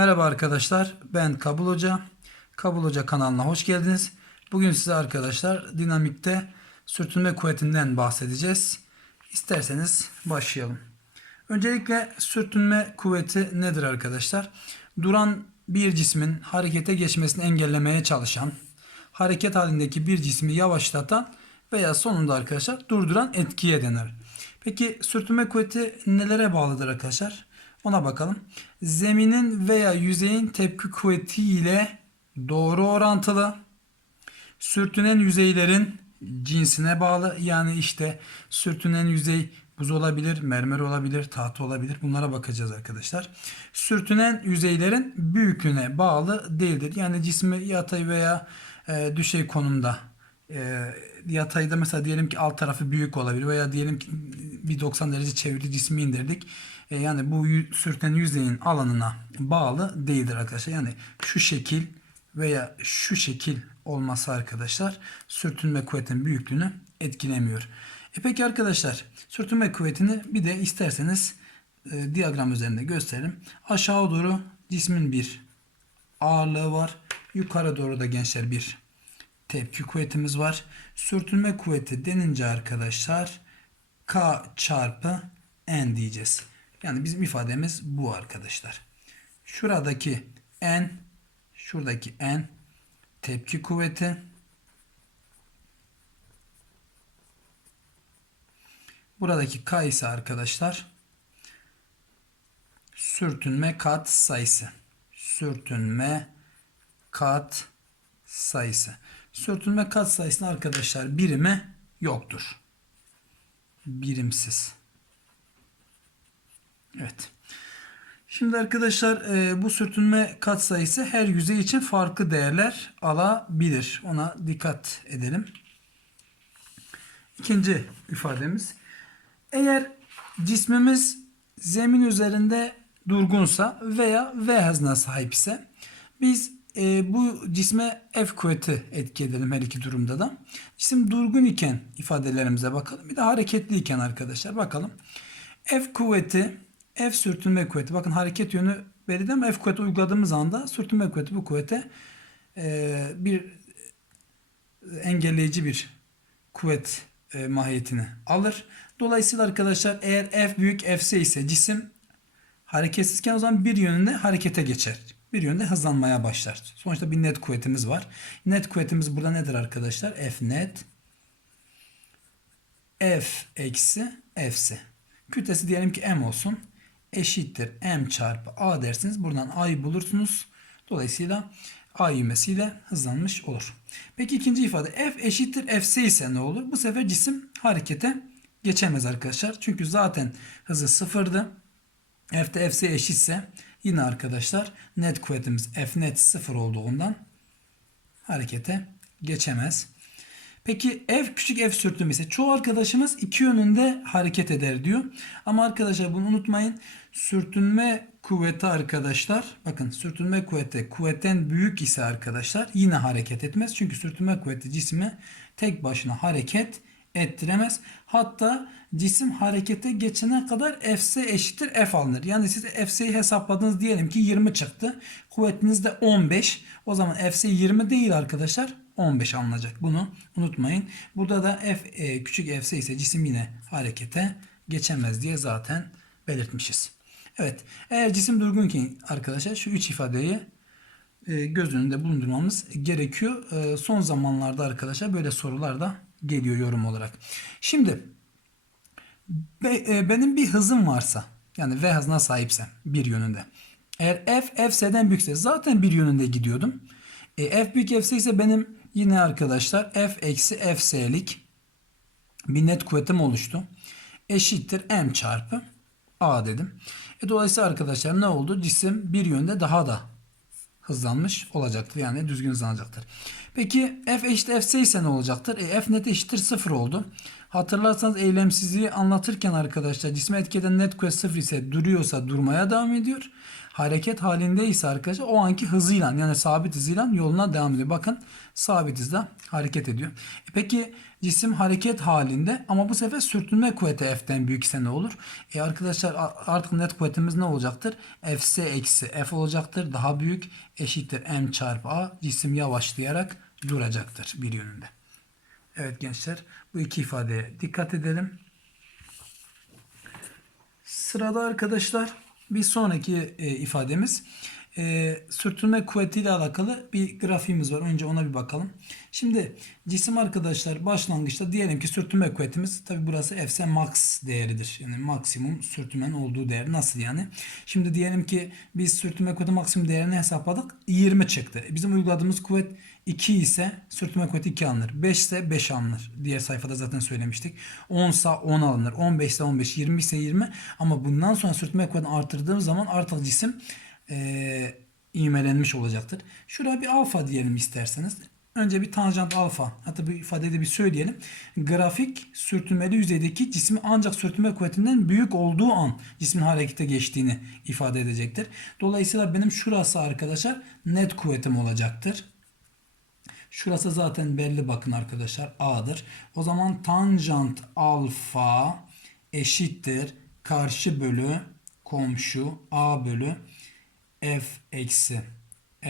Merhaba arkadaşlar, ben Kabul Hoca. Kabul Hoca kanalına hoş geldiniz. Bugün size arkadaşlar dinamikte sürtünme kuvvetinden bahsedeceğiz. İsterseniz başlayalım. Öncelikle sürtünme kuvveti nedir arkadaşlar? Duran bir cismin harekete geçmesini engellemeye çalışan, hareket halindeki bir cismi yavaşlatan veya sonunda arkadaşlar durduran etkiye denir. Peki sürtünme kuvveti nelere bağlıdır arkadaşlar? Ona bakalım. Zeminin veya yüzeyin tepki kuvveti ile doğru orantılı. Sürtünen yüzeylerin cinsine bağlı. Yani işte sürtünen yüzey buz olabilir, mermer olabilir, tahta olabilir. Bunlara bakacağız arkadaşlar. Sürtünen yüzeylerin büyüklüğüne bağlı değildir. Yani cismi yatay veya e, düşey konumda e, yatayda mesela diyelim ki alt tarafı büyük olabilir veya diyelim ki bir 90 derece çevirdi cismi indirdik. E, yani bu sürtünen yüzeyin alanına bağlı değildir arkadaşlar. Yani şu şekil veya şu şekil olması arkadaşlar sürtünme kuvvetinin büyüklüğünü etkilemiyor. E peki arkadaşlar sürtünme kuvvetini bir de isterseniz e, diyagram üzerinde gösterelim. Aşağı doğru cismin bir ağırlığı var. Yukarı doğru da gençler bir tepki kuvvetimiz var. Sürtünme kuvveti denince arkadaşlar K çarpı N diyeceğiz. Yani bizim ifademiz bu arkadaşlar. Şuradaki N, şuradaki N tepki kuvveti. Buradaki K ise arkadaşlar sürtünme kat sayısı. Sürtünme kat sayısı. Sürtünme kat sayısının arkadaşlar birimi yoktur. Birimsiz. Evet. Şimdi arkadaşlar e, bu sürtünme kat sayısı her yüzey için farklı değerler alabilir. Ona dikkat edelim. İkinci ifademiz. Eğer cismimiz zemin üzerinde durgunsa veya V hızına sahip ise biz e, bu cisme F kuvveti etki edelim her iki durumda da. Cisim durgun iken ifadelerimize bakalım. Bir de hareketli iken arkadaşlar bakalım. F kuvveti, F sürtünme kuvveti. Bakın hareket yönü belli ama F kuvveti uyguladığımız anda sürtünme kuvveti bu kuvvete e, bir engelleyici bir kuvvet e, mahiyetini alır. Dolayısıyla arkadaşlar eğer F büyük F'se ise cisim hareketsizken o zaman bir yönünde harekete geçer. Bir yönde hızlanmaya başlar. Sonuçta bir net kuvvetimiz var. Net kuvvetimiz burada nedir arkadaşlar? F net F eksi F'si. Kütlesi diyelim ki M olsun. Eşittir M çarpı A dersiniz. Buradan A'yı bulursunuz. Dolayısıyla A ivmesiyle hızlanmış olur. Peki ikinci ifade F eşittir F'si ise ne olur? Bu sefer cisim harekete geçemez arkadaşlar. Çünkü zaten hızı sıfırdı. F'de F'si eşitse yine arkadaşlar net kuvvetimiz F net sıfır olduğundan harekete geçemez. Peki F küçük F sürtünme ise çoğu arkadaşımız iki yönünde hareket eder diyor. Ama arkadaşlar bunu unutmayın. Sürtünme kuvveti arkadaşlar bakın sürtünme kuvveti kuvvetten büyük ise arkadaşlar yine hareket etmez. Çünkü sürtünme kuvveti cismi tek başına hareket ettiremez. Hatta cisim harekete geçene kadar Fs eşittir F alınır. Yani siz Fs'yi hesapladınız diyelim ki 20 çıktı. Kuvvetiniz de 15. O zaman Fs 20 değil arkadaşlar. 15 alınacak. Bunu unutmayın. Burada da F e, küçük Fs ise cisim yine harekete geçemez diye zaten belirtmişiz. Evet. Eğer cisim durgunken arkadaşlar şu üç ifadeyi e, göz önünde bulundurmamız gerekiyor. E, son zamanlarda arkadaşlar böyle sorular da geliyor yorum olarak. Şimdi e, benim bir hızım varsa yani V hızına sahipsem bir yönünde. Eğer F Fs'den büyükse zaten bir yönünde gidiyordum. E, F büyük Fs ise benim yine arkadaşlar F eksi Fs'lik bir net kuvvetim oluştu. Eşittir M çarpı A dedim. E, dolayısıyla arkadaşlar ne oldu? Cisim bir yönde daha da hızlanmış olacaktır. Yani düzgün hızlanacaktır. Peki F eşit Fs ise ne olacaktır? E, F net eşittir 0 oldu. Hatırlarsanız eylemsizliği anlatırken arkadaşlar cisme etki eden net kuvvet 0 ise duruyorsa durmaya devam ediyor. Hareket halindeyse arkadaşlar o anki hızıyla yani sabit hızıyla yoluna devam ediyor. Bakın sabit hızla hareket ediyor. E peki cisim hareket halinde ama bu sefer sürtünme kuvveti F'den büyükse ne olur? E arkadaşlar artık net kuvvetimiz ne olacaktır? Fs eksi F olacaktır. Daha büyük eşittir M çarpı A. Cisim yavaşlayarak duracaktır bir yönünde. Evet gençler bu iki ifadeye dikkat edelim. Sırada arkadaşlar bir sonraki e, ifademiz e, sürtünme kuvvetiyle alakalı bir grafiğimiz var. Önce ona bir bakalım. Şimdi cisim arkadaşlar başlangıçta diyelim ki sürtünme kuvvetimiz tabi burası Fs max değeridir. Yani maksimum sürtünmenin olduğu değer. Nasıl yani? Şimdi diyelim ki biz sürtünme kuvveti maksimum değerini hesapladık. 20 çıktı. E, Bizim uyguladığımız kuvvet 2 ise sürtünme kuvveti 2 alınır. 5 ise 5 alınır. Diğer sayfada zaten söylemiştik. 10 ise 10 alınır. 15 ise 15, 20 ise 20. Ama bundan sonra sürtünme kuvvetini artırdığım zaman artık cisim eee ivmelenmiş olacaktır. Şuraya bir alfa diyelim isterseniz. Önce bir tanjant alfa. Hatta bu ifadeyi de bir söyleyelim. Grafik sürtünmeli yüzeydeki cismin ancak sürtünme kuvvetinden büyük olduğu an cismin harekete geçtiğini ifade edecektir. Dolayısıyla benim şurası arkadaşlar net kuvvetim olacaktır. Şurası zaten belli bakın arkadaşlar A'dır. O zaman tanjant alfa eşittir karşı bölü komşu A bölü F eksi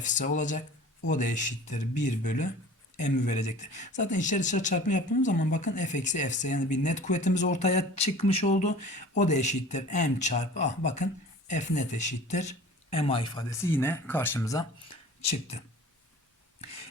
Fs olacak. O da eşittir 1 bölü M'i verecektir. Zaten içler dışarı çarpma yaptığımız zaman bakın F eksi Fs yani bir net kuvvetimiz ortaya çıkmış oldu. O da eşittir M çarpı A. Bakın F net eşittir MA ifadesi yine karşımıza çıktı.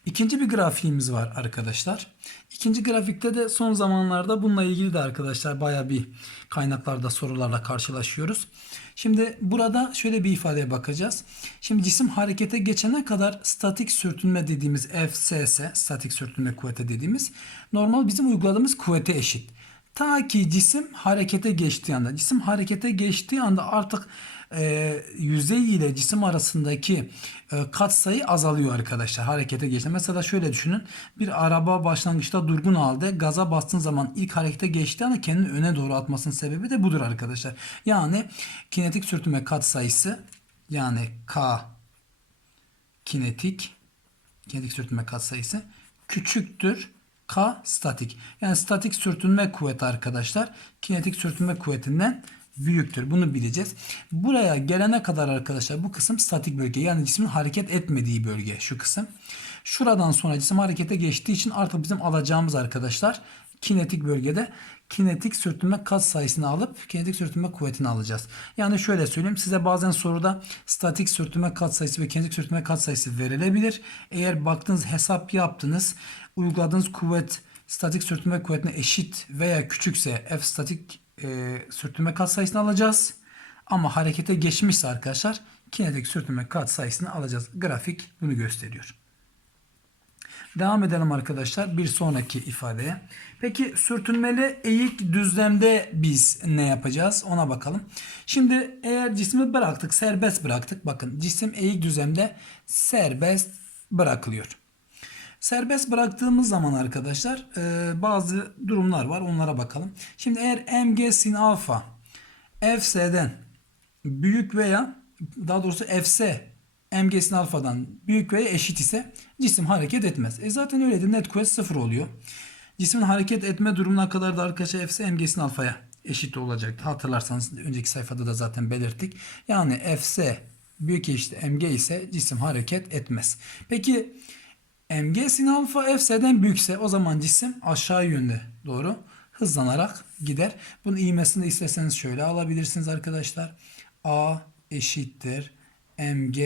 İkinci bir grafiğimiz var arkadaşlar. İkinci grafikte de son zamanlarda bununla ilgili de arkadaşlar baya bir kaynaklarda sorularla karşılaşıyoruz. Şimdi burada şöyle bir ifadeye bakacağız. Şimdi cisim harekete geçene kadar statik sürtünme dediğimiz FSS, statik sürtünme kuvveti dediğimiz normal bizim uyguladığımız kuvvete eşit. Ta ki cisim harekete geçtiği anda, cisim harekete geçtiği anda artık e, yüzey ile cisim arasındaki e, katsayı azalıyor arkadaşlar harekete geçti. Mesela şöyle düşünün. Bir araba başlangıçta durgun halde gaza bastığın zaman ilk harekete geçtiği anda kendini öne doğru atmasının sebebi de budur arkadaşlar. Yani kinetik sürtünme katsayısı yani K kinetik kinetik sürtünme katsayısı küçüktür K statik. Yani statik sürtünme kuvveti arkadaşlar kinetik sürtünme kuvvetinden büyüktür. Bunu bileceğiz. Buraya gelene kadar arkadaşlar bu kısım statik bölge. Yani cismin hareket etmediği bölge şu kısım. Şuradan sonra cisim harekete geçtiği için artık bizim alacağımız arkadaşlar kinetik bölgede kinetik sürtünme kat sayısını alıp kinetik sürtünme kuvvetini alacağız. Yani şöyle söyleyeyim size bazen soruda statik sürtünme kat sayısı ve kinetik sürtünme kat sayısı verilebilir. Eğer baktınız hesap yaptınız uyguladığınız kuvvet statik sürtünme kuvvetine eşit veya küçükse F statik e, sürtünme kat sayısını alacağız. Ama harekete geçmişse arkadaşlar kinetik sürtünme kat sayısını alacağız. Grafik bunu gösteriyor. Devam edelim arkadaşlar bir sonraki ifadeye. Peki sürtünmeli eğik düzlemde biz ne yapacağız ona bakalım. Şimdi eğer cismi bıraktık serbest bıraktık. Bakın cisim eğik düzlemde serbest bırakılıyor. Serbest bıraktığımız zaman arkadaşlar e, bazı durumlar var onlara bakalım. Şimdi eğer mg sin alfa fs'den büyük veya daha doğrusu fs mg sin alfadan büyük veya eşit ise cisim hareket etmez. E zaten öyledir net kuvvet sıfır oluyor. Cismin hareket etme durumuna kadar da arkadaşlar fs mg sin alfaya eşit olacaktı. Hatırlarsanız önceki sayfada da zaten belirttik. Yani fs büyük eşit mg ise cisim hareket etmez. Peki mg sin alfa fs'den büyükse o zaman cisim aşağı yönde doğru hızlanarak gider. Bunun ivmesini isterseniz şöyle alabilirsiniz arkadaşlar. A eşittir mg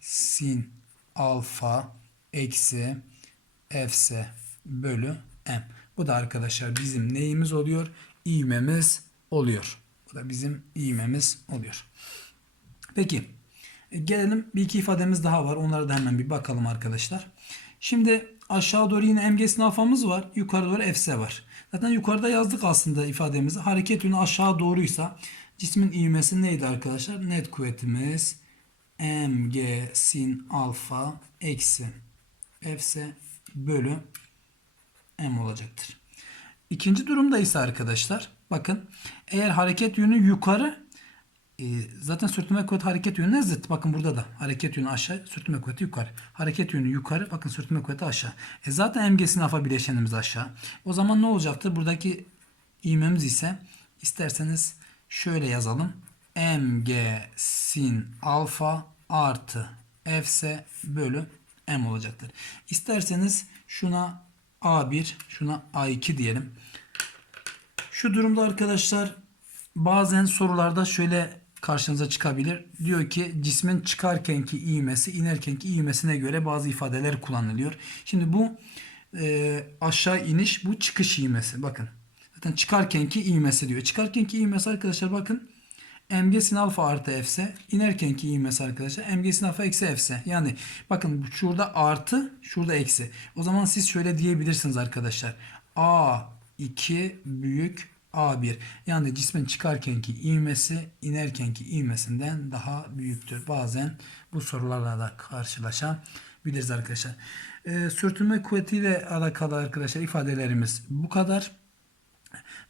sin alfa eksi fs bölü m. Bu da arkadaşlar bizim neyimiz oluyor? İvmemiz oluyor. Bu da bizim ivmemiz oluyor. Peki e, gelelim bir iki ifademiz daha var. Onlara da hemen bir bakalım arkadaşlar. Şimdi aşağı doğru yine mg alfamız var. Yukarı doğru fs var. Zaten yukarıda yazdık aslında ifademizi. Hareket yönü aşağı doğruysa cismin ivmesi neydi arkadaşlar? Net kuvvetimiz mg sin alfa eksi fs bölü m olacaktır. İkinci durumda ise arkadaşlar bakın eğer hareket yönü yukarı e, zaten sürtünme kuvveti hareket yönüne zıt. Bakın burada da hareket yönü aşağı, sürtünme kuvveti yukarı. Hareket yönü yukarı, bakın sürtünme kuvveti aşağı. E zaten MG sin alfa bileşenimiz aşağı. O zaman ne olacaktı? Buradaki ivmemiz ise isterseniz şöyle yazalım. MG sin alfa artı Fs bölü M olacaktır. İsterseniz şuna A1, şuna A2 diyelim. Şu durumda arkadaşlar bazen sorularda şöyle karşınıza çıkabilir. Diyor ki cismin çıkarkenki ivmesi inerkenki ivmesine göre bazı ifadeler kullanılıyor. Şimdi bu e, aşağı iniş bu çıkış ivmesi. Bakın zaten çıkarkenki ivmesi diyor. Çıkarkenki ivmesi arkadaşlar bakın mg sin alfa artı f'se inerkenki ivmesi arkadaşlar mg sin alfa eksi f'se. Yani bakın şurada artı şurada eksi. O zaman siz şöyle diyebilirsiniz arkadaşlar. A2 büyük A1. Yani cismin çıkarkenki ivmesi inerkenki ivmesinden daha büyüktür. Bazen bu sorularla da karşılaşabiliriz arkadaşlar. Ee, sürtünme kuvvetiyle alakalı arkadaşlar ifadelerimiz bu kadar.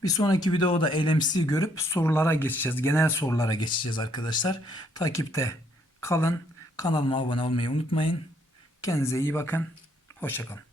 Bir sonraki videoda eylemsiz görüp sorulara geçeceğiz. Genel sorulara geçeceğiz arkadaşlar. Takipte kalın. Kanalıma abone olmayı unutmayın. Kendinize iyi bakın. Hoşçakalın.